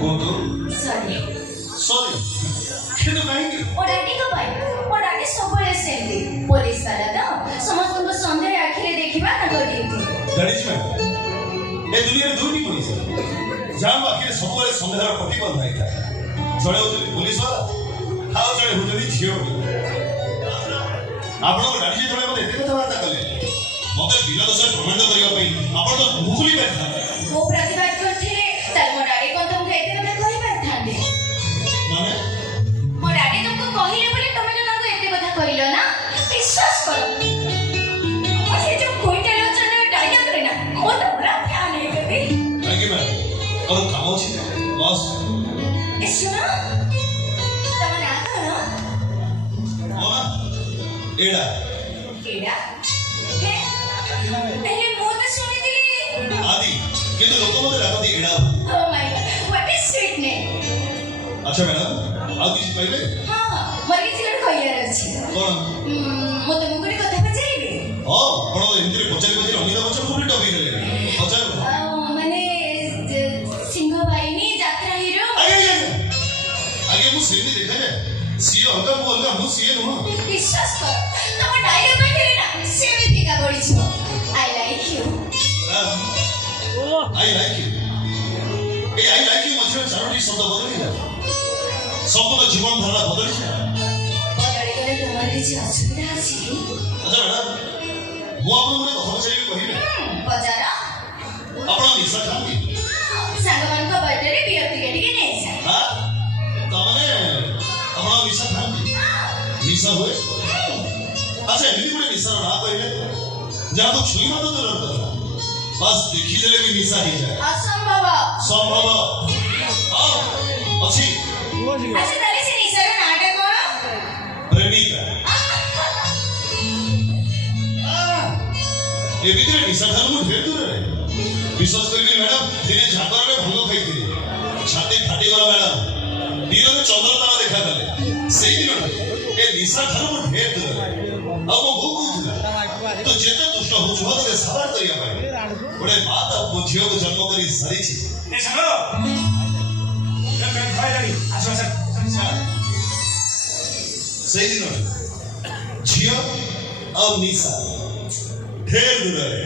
कौन तो sorry sorry किंतु कहीं ओडाडी को भाई ओडाडी सब सेमती पुलिस वाला तो समस्त को संदेह आखिरे देखिबा ना गडी जानिछ मैं ए दुनिया में दुईटी पुलिस जाम आखिरे सब संदेह प्रतिबंध नहीं था जड़े होती पुलिस वाला हाउ जड़े होती झियो आपण को गाड़ी जे जड़े मते एते कथाबार्ता कले मते बिना दोष प्रमाण करिया पई आपण तो भूखली बैठा वो प्रतिवाद करथिले तार मो डाडी को तुमके एते मते कहि पाथांदे माने मो डाडी तुमको कहिले बोले तुम जो नाको एते कथा कहिलो ना विश्वास करो और ये जो कोई टेलीविजन में डायलॉग करे ना वो तो बड़ा क्या नहीं करती थैंक यू मैम और काम अछि बॉस ए सुनो तुम ना करो मोना एडा केडा पहले मो तो सुनिथिली आदि किंतु लोक मते डाकती एडा oh my God what is sweet name अच्छा मैडम आ किछ कहबे हां मर किछ गड कहियार अछि कोन मो तो मुगरी कथा पचाइबे हां पण एंतरे पचारी पचारी अनिता बच्चन कोठी टॉपिक देले पचार माने सिंह बाहिनी यात्रा हीरो आगे मु सेनी देखा जाए सीए अलगा मु सीए नु विश्वास कर तुम डायलॉग में करे ना सेमिति का बड़ी छो I like you I like U A I like you मझे चारोटी शब्द बदली जा सबको जीवन धारा बदली जा बदली गले तुम्हारे किसी असुविधा अछि अच्छा मैडम मु आपन मने कथा चली कहिबे बजारा आपण निशा खानी संगमान का बर्थडे रे बियर टिकट के नहीं जा हां तमने आपण निशा खानी निशा होए अच्छा एमनी कोने निशा ना कहले जा तो छुई मत दूर कर बस देखि देले भी निशा ही जाए असंभव संभव हां अछि अच्छा तले से निशा रो नाटक कोन प्रेमिका ए बितरे निशा खान ढेर दूर रे विश्वास करिबे मैडम दिने झाकर रे भंग खाइथिले छाती फाटी गला मैडम दिनो चंद्र तारा देखा गले सेई दिन ए निशा खान ढेर दूर रे अब वो भूखुला तो जेते दुष्ट हो छुआ तो सवार करिया पाए बड़े बात अब बुझियो को जन्म करी सरी छी ए संग मैं भाई लागी अच्छा सेई दिन झियो अब निशा ढेर दूर है